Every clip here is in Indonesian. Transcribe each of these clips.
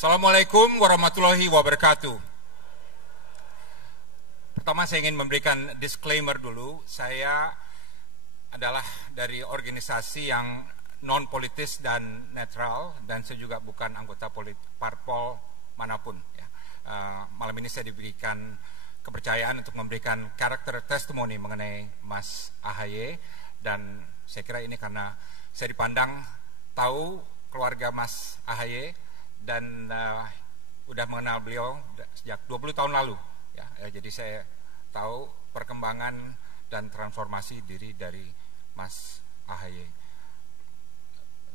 Assalamualaikum warahmatullahi wabarakatuh. Pertama saya ingin memberikan disclaimer dulu. Saya adalah dari organisasi yang non-politis dan netral, dan saya juga bukan anggota parpol manapun. Ya. Malam ini saya diberikan kepercayaan untuk memberikan karakter testimoni mengenai Mas AHY, dan saya kira ini karena saya dipandang tahu keluarga Mas AHY dan udah mengenal beliau sejak 20 tahun lalu. Ya, jadi saya tahu perkembangan dan transformasi diri dari Mas AHY.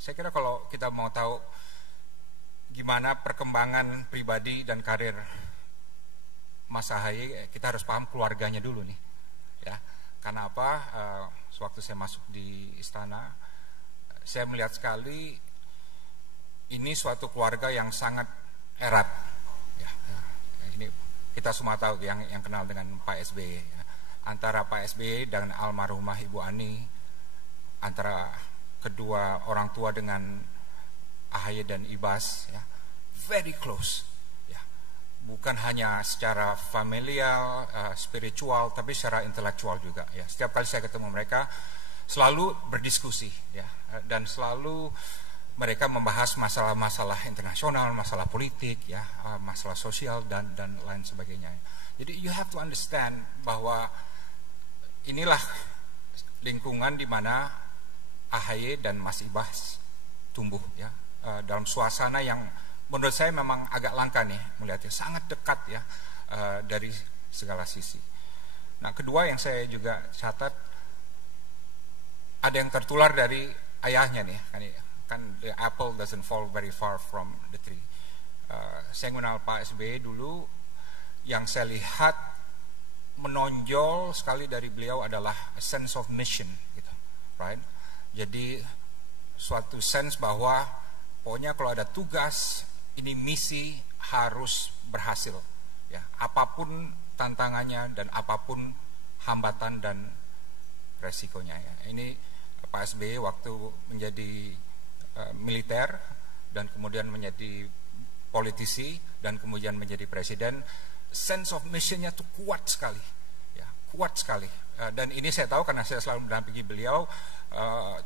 Saya kira kalau kita mau tahu gimana perkembangan pribadi dan karir Mas AHY, kita harus paham keluarganya dulu nih. Ya, karena apa? Sewaktu saya masuk di istana, saya melihat sekali ini suatu keluarga yang sangat erat. Ya, ini kita semua tahu yang kenal dengan Pak SBY. Ya. Antara Pak SBY dan almarhumah Ibu Ani, antara kedua orang tua dengan AHY dan Ibas, ya, very close. Ya. Bukan hanya secara familial, spiritual, tapi secara intelektual juga. Ya. Setiap kali saya ketemu mereka, selalu berdiskusi, ya, dan selalu mereka membahas masalah-masalah internasional, masalah politik, ya, masalah sosial dan lain sebagainya. Jadi you have to understand bahwa inilah lingkungan di mana AHY dan Mas Ibas tumbuh, ya, dalam suasana yang menurut saya memang agak langka nih melihatnya, sangat dekat, ya, dari segala sisi. Nah, kedua yang saya juga catat, ada yang tertular dari ayahnya nih, kan the apple doesn't fall very far from the tree. Saya mengenal Pak SBY dulu, yang saya lihat menonjol sekali dari beliau adalah a sense of mission, gitu, right? Jadi suatu sense bahwa pokoknya kalau ada tugas, ini misi harus berhasil, ya, apapun tantangannya dan apapun hambatan dan resikonya. Ya. Ini Pak SBY waktu menjadi militer dan kemudian menjadi politisi dan kemudian menjadi presiden, sense of missionnya tuh kuat sekali, ya, kuat sekali. Dan ini saya tahu karena saya selalu mendampingi beliau.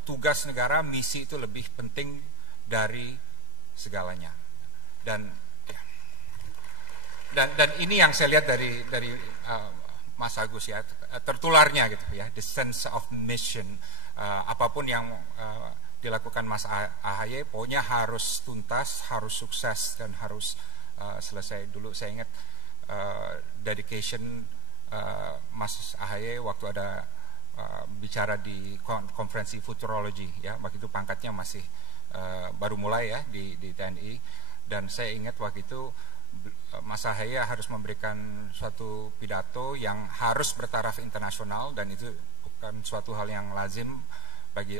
Tugas negara, misi itu lebih penting dari segalanya. Dan ini yang saya lihat dari Mas Agus, ya, tertularnya gitu, ya, the sense of mission. Apapun yang dilakukan Mas AHY, pokoknya harus tuntas, harus sukses, dan harus selesai. Dulu saya ingat dedication Mas AHY waktu ada bicara di konferensi futurology, ya, waktu itu pangkatnya masih baru mulai, ya, di TNI, dan saya ingat waktu itu Mas AHY harus memberikan suatu pidato yang harus bertaraf internasional, dan itu bukan suatu hal yang lazim bagi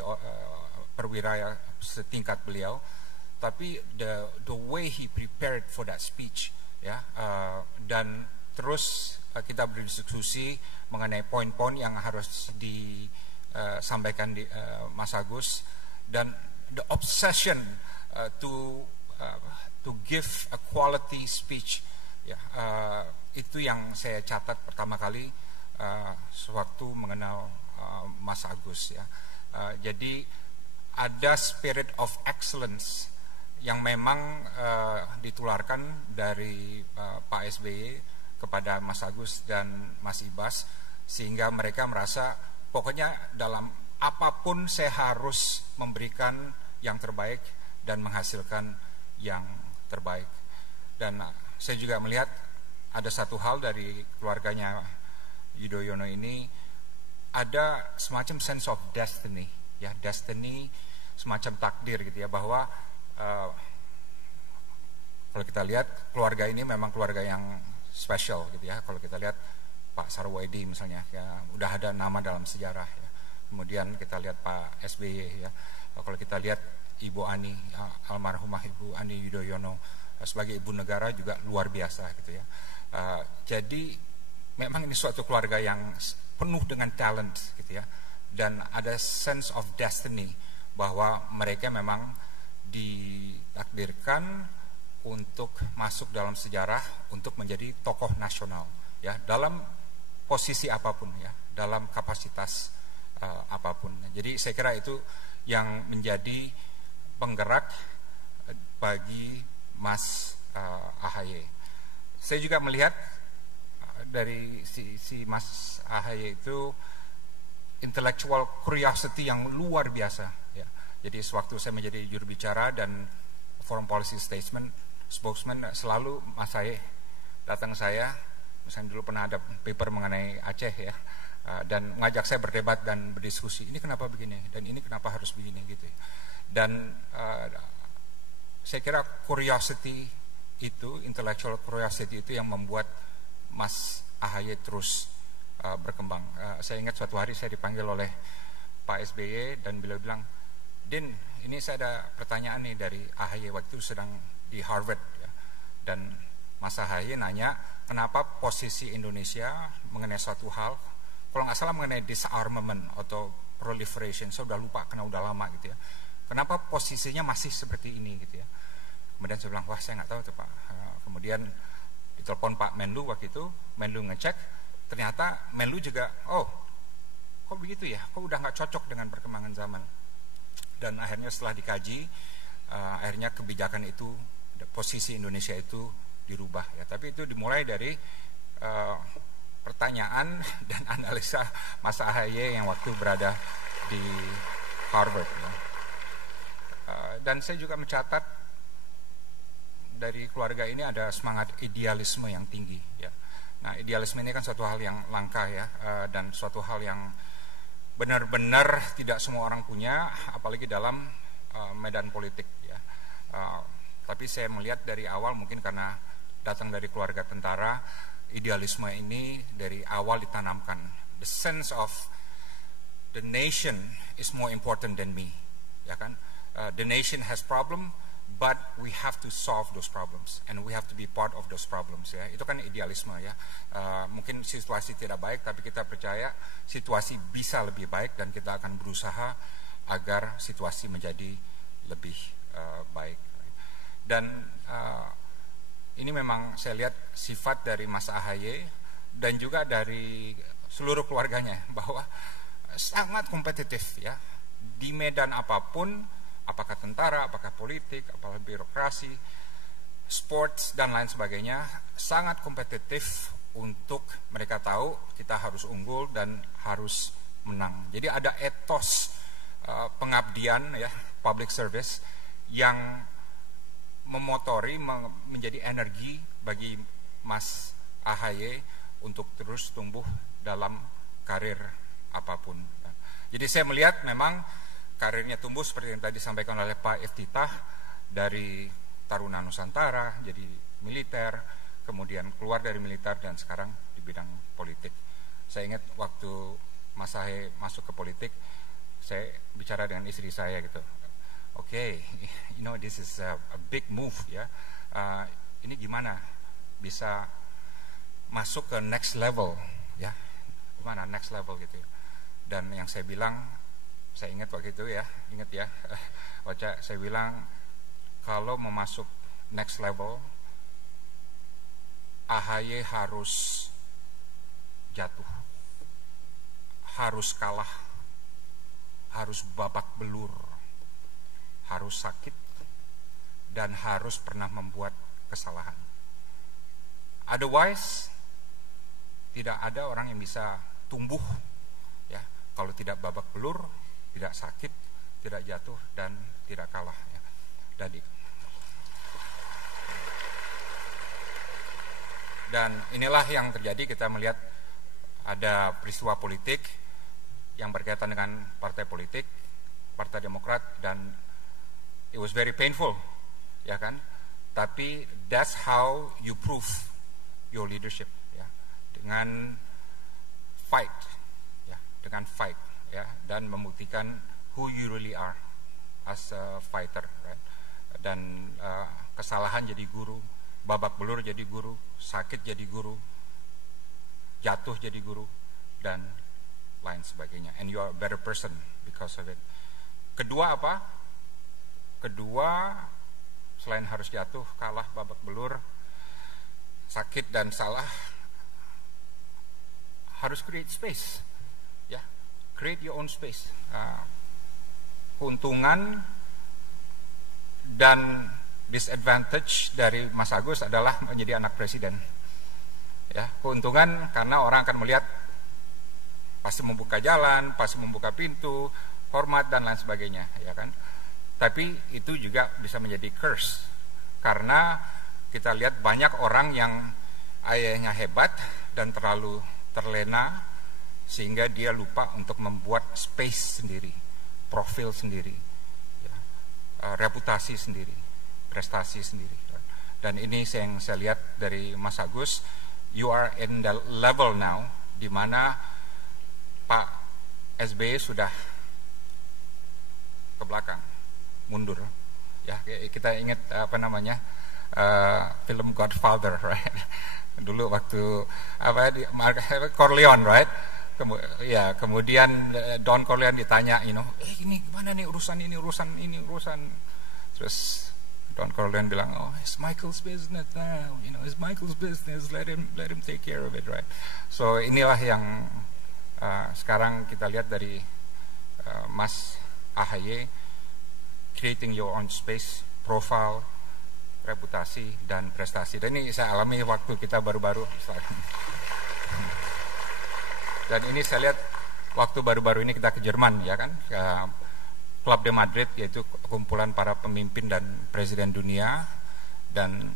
perwira setingkat beliau, tapi the way he prepared for that speech, ya, dan terus kita berdiskusi mengenai poin-poin yang harus disampaikan di Mas Agus, dan the obsession to give a quality speech, ya, itu yang saya catat pertama kali sewaktu mengenal Mas Agus, ya. Jadi ada spirit of excellence yang memang ditularkan dari Pak SBY kepada Mas Agus dan Mas Ibas, sehingga mereka merasa pokoknya dalam apapun saya harus memberikan yang terbaik dan menghasilkan yang terbaik. Dan saya juga melihat ada satu hal dari keluarganya Yudhoyono ini, ada semacam sense of destiny, ya, destiny, semacam takdir, gitu, ya, bahwa kalau kita lihat keluarga ini memang keluarga yang special, gitu, ya. Kalau kita lihat Pak Sarwoedi misalnya, ya, udah ada nama dalam sejarah, ya. Kemudian kita lihat Pak SBY, ya. Kalau kita lihat Ibu Ani, almarhumah Ibu Ani Yudhoyono, sebagai ibu negara juga luar biasa, gitu, ya. Jadi memang ini suatu keluarga yang penuh dengan talent, gitu, ya, dan ada sense of destiny bahwa mereka memang ditakdirkan untuk masuk dalam sejarah untuk menjadi tokoh nasional ya, dalam posisi apapun ya, dalam kapasitas apapun. Jadi saya kira itu yang menjadi penggerak bagi Mas AHY. Saya juga melihat dari si Mas AHY itu intellectual curiosity yang luar biasa ya. Jadi sewaktu saya menjadi juru bicara dan foreign policy spokesman, selalu Mas AHY datang saya, misalnya dulu pernah ada paper mengenai Aceh ya, dan mengajak saya berdebat dan berdiskusi, ini kenapa begini dan ini kenapa harus begini gitu ya. Dan saya kira curiosity itu, intellectual curiosity itu yang membuat Mas AHY terus berkembang. Saya ingat suatu hari saya dipanggil oleh Pak SBY dan beliau bilang, Din, ini saya ada pertanyaan nih dari AHY, waktu itu sedang di Harvard ya. Dan Mas AHY nanya, kenapa posisi Indonesia mengenai suatu hal, kalau nggak salah mengenai disarmament atau proliferation, saya udah lupa karena udah lama gitu ya. Kenapa posisinya masih seperti ini gitu ya. Kemudian saya bilang, wah saya nggak tahu tuh Pak. Kemudian ditelepon Pak Menlu waktu itu, Menlu ngecek, ternyata Menlu juga, oh kok begitu ya, kok udah nggak cocok dengan perkembangan zaman. Dan akhirnya setelah dikaji, akhirnya kebijakan itu, posisi Indonesia itu dirubah ya. Tapi itu dimulai dari pertanyaan dan analisa Mas AHY yang waktu berada di Harvard ya. Dan saya juga mencatat dari keluarga ini ada semangat idealisme yang tinggi ya. Nah, idealisme ini kan suatu hal yang langka ya, dan suatu hal yang benar-benar tidak semua orang punya, apalagi dalam medan politik ya. Tapi saya melihat dari awal, mungkin karena datang dari keluarga tentara, idealisme ini dari awal ditanamkan. The sense of the nation is more important than me, ya kan? The nation has problem, but we have to solve those problems and we have to be part of those problems ya. Itu kan idealisme ya. Mungkin situasi tidak baik, tapi kita percaya situasi bisa lebih baik dan kita akan berusaha agar situasi menjadi lebih baik. Dan ini memang saya lihat sifat dari Mas AHY dan juga dari seluruh keluarganya, bahwa sangat kompetitif ya di medan apapun, apakah tentara, apakah politik, apakah birokrasi, sports, dan lain sebagainya, sangat kompetitif untuk mereka tahu kita harus unggul dan harus menang. Jadi ada etos pengabdian, ya, public service, yang memotori, menjadi energi bagi Mas AHY untuk terus tumbuh dalam karir apapun. Jadi saya melihat memang karirnya tumbuh seperti yang tadi disampaikan oleh Pak Iftitah, dari Taruna Nusantara, jadi militer, kemudian keluar dari militer dan sekarang di bidang politik. Saya ingat waktu Mas AHY masuk ke politik, saya bicara dengan istri saya gitu, okay, you know this is a big move ya, ini gimana bisa masuk ke next level ya, gimana next level gitu. Dan yang saya bilang, saya ingat waktu itu ya, ingat ya, Ocha, saya bilang kalau mau masuk next level, AHY harus jatuh, harus kalah, harus babak belur, harus sakit, dan harus pernah membuat kesalahan. Otherwise, tidak ada orang yang bisa tumbuh ya kalau tidak babak belur, tidak sakit, tidak jatuh, dan tidak kalah ya. Dan inilah yang terjadi. Kita melihat ada peristiwa politik yang berkaitan dengan partai politik, Partai Demokrat, dan it was very painful ya kan, tapi that's how you prove your leadership ya, dengan fight ya, dengan fight ya, dan membuktikan who you really are as a fighter, right? Dan kesalahan jadi guru, babak belur jadi guru, sakit jadi guru, jatuh jadi guru, dan lain sebagainya. And you are a better person because of it. Kedua apa? Kedua, selain harus jatuh, kalah, babak belur, sakit dan salah, harus create space, ya, create your own space. Keuntungan dan disadvantage dari Mas Agus adalah menjadi anak presiden. Ya, keuntungan karena orang akan melihat pasti membuka jalan, pasti membuka pintu, hormat dan lain sebagainya, ya kan. Tapi itu juga bisa menjadi curse karena kita lihat banyak orang yang ayahnya hebat dan terlalu terlena sehingga dia lupa untuk membuat space sendiri, profil sendiri, ya, reputasi sendiri, prestasi sendiri. Dan ini yang saya lihat dari Mas Agus, you are in the level now di mana Pak SBY sudah ke belakang, mundur. Ya, kita ingat film Godfather, right? Dulu waktu Corleone, right? Kemudian Don Corleone ditanya, ini gimana nih urusan. Terus Don Corleone bilang, oh, it's Michael's business now, it's Michael's business, let him take care of it, right? So inilah yang sekarang kita lihat dari Mas AHY, creating your own space, profile, reputasi dan prestasi. Dan ini saya alami waktu kita baru-baru. Dan ini saya lihat waktu baru-baru ini kita ke Jerman, ya kan, Club de Madrid, yaitu kumpulan para pemimpin dan presiden dunia, dan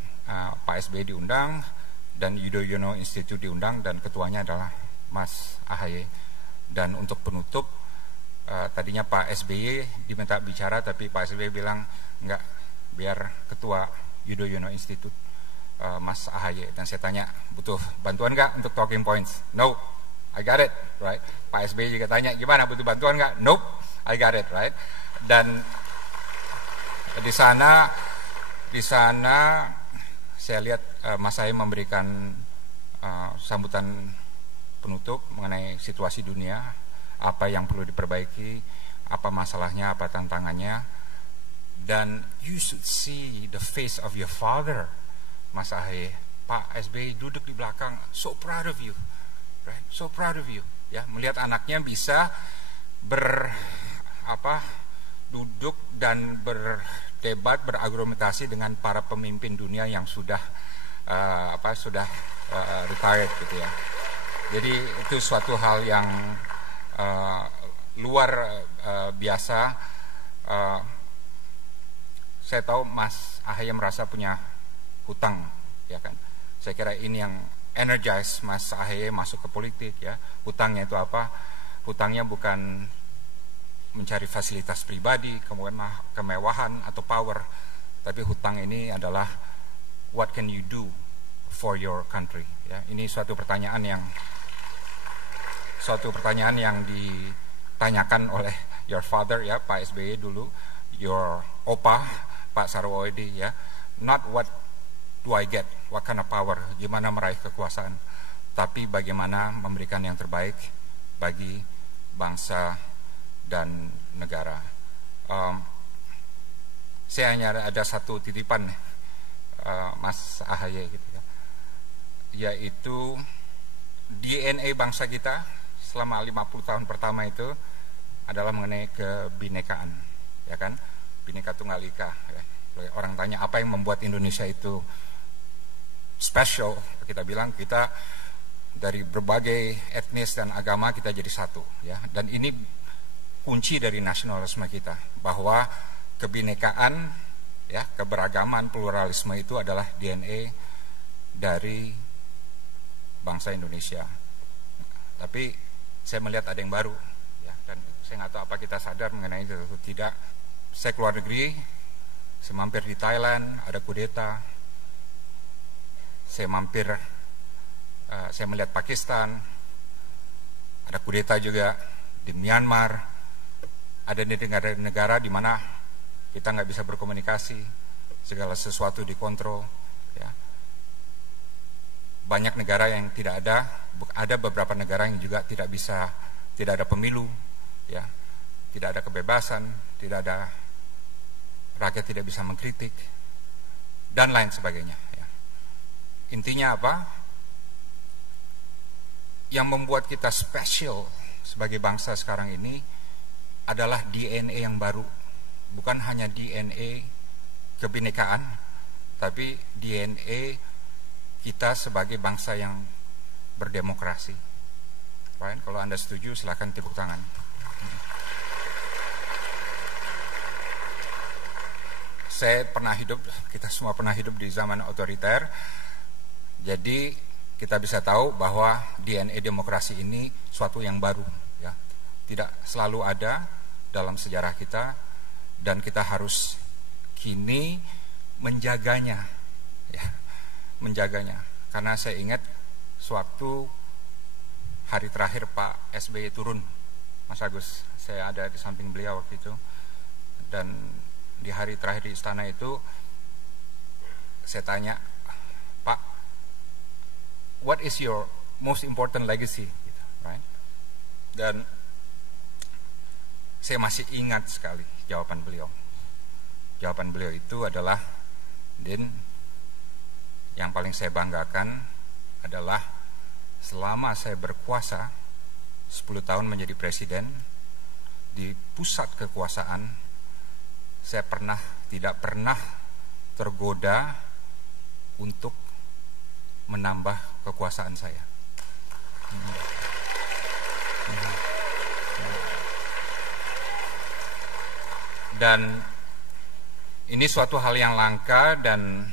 Pak SBY diundang, dan Yudhoyono Institute diundang, dan ketuanya adalah Mas AHY. Dan untuk penutup, tadinya Pak SBY diminta bicara, tapi Pak SBY bilang enggak, biar ketua Yudhoyono Institute Mas AHY. Dan saya tanya, butuh bantuan enggak untuk talking points? No, I got it, right? Pak SBY juga tanya, gimana, butuh bantuan enggak? Nope, I got it, right? Dan di sana saya lihat Mas AHY memberikan sambutan penutup mengenai situasi dunia, apa yang perlu diperbaiki, apa masalahnya, apa tantangannya. Dan you should see the face of your father, Mas AHY. Pak SBY duduk di belakang, so proud of you, right? So proud of you, ya, melihat anaknya bisa duduk dan berdebat, berargumentasi dengan para pemimpin dunia yang sudah retired, gitu ya. Jadi itu suatu hal yang luar biasa. Saya tahu Mas AHY merasa punya hutang, ya kan. Saya kira ini yang energize Mas AHY masuk ke politik, ya. Hutangnya itu apa? Hutangnya bukan mencari fasilitas pribadi, kemewahan atau power, tapi hutang ini adalah what can you do for your country, ya. Ini suatu pertanyaan yang ditanyakan oleh your father, ya, Pak SBY dulu, your opa Pak Sarwoedi, ya. Not what do I get, what kind of power, gimana meraih kekuasaan, tapi bagaimana memberikan yang terbaik bagi bangsa dan negara. Saya hanya ada satu titipan, Mas AHY, gitu ya, yaitu DNA bangsa kita selama 50 tahun pertama itu adalah mengenai kebinekaan, ya kan, Bhinneka Tunggal Ika, ya. Orang tanya apa yang membuat Indonesia itu special, kita bilang kita dari berbagai etnis dan agama kita jadi satu, ya. Dan ini kunci dari nasionalisme kita, bahwa kebinekaan, ya, keberagaman, pluralisme itu adalah DNA dari bangsa Indonesia. Tapi saya melihat ada yang baru, ya, dan saya nggak tahu apa kita sadar mengenai itu atau tidak. Saya keluar negeri, saya mampir di Thailand, ada kudeta. Saya melihat Pakistan, ada kudeta juga di Myanmar. Ada di negara-negara di mana kita nggak bisa berkomunikasi, segala sesuatu dikontrol, ya. Banyak negara yang tidak ada beberapa negara yang juga tidak ada pemilu, ya, tidak ada kebebasan, rakyat tidak bisa mengkritik, dan lain sebagainya. Ya. Intinya apa? Yang membuat kita spesial sebagai bangsa sekarang ini adalah DNA yang baru, bukan hanya DNA kebinekaan, tapi DNA kita sebagai bangsa yang berdemokrasi. Right? Kalau Anda setuju, silakan tepuk tangan. Saya pernah hidup, kita semua pernah hidup di zaman otoriter, jadi kita bisa tahu bahwa DNA demokrasi ini suatu yang baru, ya. Tidak selalu ada dalam sejarah kita, dan kita harus kini menjaganya, ya, menjaganya. Karena saya ingat sewaktu hari terakhir Pak SBY turun, Mas Agus, saya ada di samping beliau waktu itu, dan di hari terakhir di istana itu saya tanya, Pak, what is your most important legacy? Right? Dan saya masih ingat sekali jawaban beliau. Jawaban beliau itu adalah, Din, yang paling saya banggakan adalah selama saya berkuasa 10 tahun menjadi presiden di pusat kekuasaan, saya tidak pernah tergoda untuk menambah kekuasaan saya. Dan ini suatu hal yang langka dan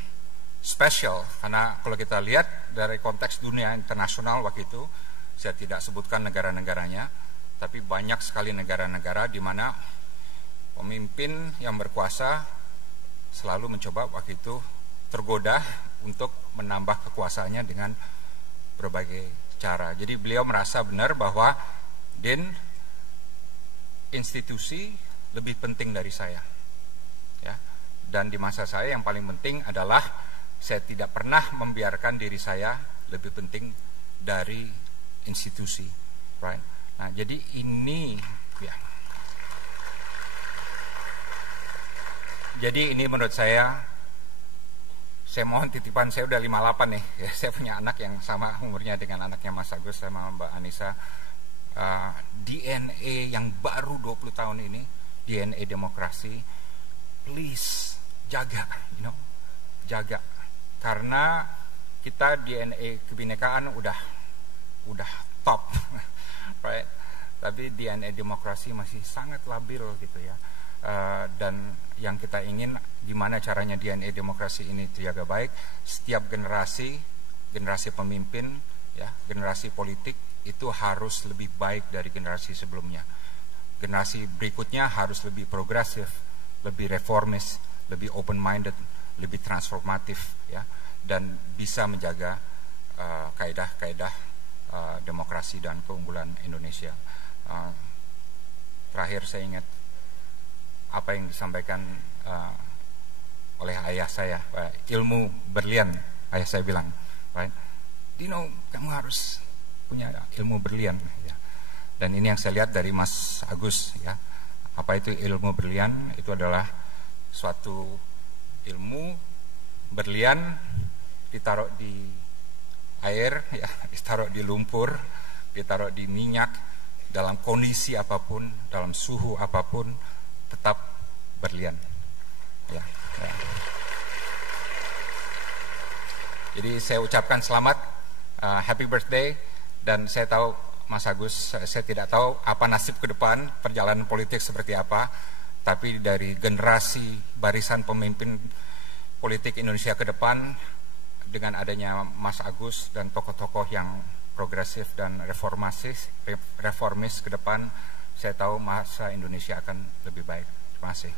spesial, karena kalau kita lihat dari konteks dunia internasional waktu itu, saya tidak sebutkan negara-negaranya, tapi banyak sekali negara-negara di mana pemimpin yang berkuasa selalu mencoba waktu itu tergoda untuk menambah kekuasaannya dengan berbagai cara. Jadi beliau merasa benar bahwa, Din, institusi lebih penting dari saya. Ya. Dan di masa saya yang paling penting adalah saya tidak pernah membiarkan diri saya lebih penting dari institusi. Right? Nah, jadi ini, ya. Jadi ini menurut saya mohon titipan, saya udah 58 nih, ya, saya punya anak yang sama umurnya dengan anaknya Mas Agus sama Mbak Anissa. DNA yang baru 20 tahun ini, DNA demokrasi, please jaga, jaga. Karena kita DNA kebinekaan udah top, right? Tapi DNA demokrasi masih sangat labil gitu ya. Dan yang kita ingin, gimana caranya DNA demokrasi ini terjaga baik. Setiap generasi pemimpin, ya, generasi politik itu harus lebih baik dari generasi sebelumnya. Generasi berikutnya harus lebih progresif, lebih reformis, lebih open minded, lebih transformatif, ya, dan bisa menjaga kaedah-kaedah demokrasi dan keunggulan Indonesia. Terakhir saya ingat apa yang disampaikan oleh ayah saya, ilmu berlian, ayah saya bilang, right? Dino, kamu harus punya ilmu berlian, ya. Dan ini yang saya lihat dari Mas Agus, ya. Apa itu ilmu berlian? Itu adalah suatu ilmu berlian ditaruh di air, ya, ditaruh di lumpur, ditaruh di minyak, dalam kondisi apapun, dalam suhu apapun, tetap berlian, ya. Jadi saya ucapkan selamat, happy birthday, dan saya tahu Mas Agus, saya tidak tahu apa nasib ke depan, perjalanan politik seperti apa, tapi dari generasi barisan pemimpin politik Indonesia ke depan, dengan adanya Mas Agus dan tokoh-tokoh yang progresif dan reformis ke depan, saya tahu masa Indonesia akan lebih baik. Terima kasih.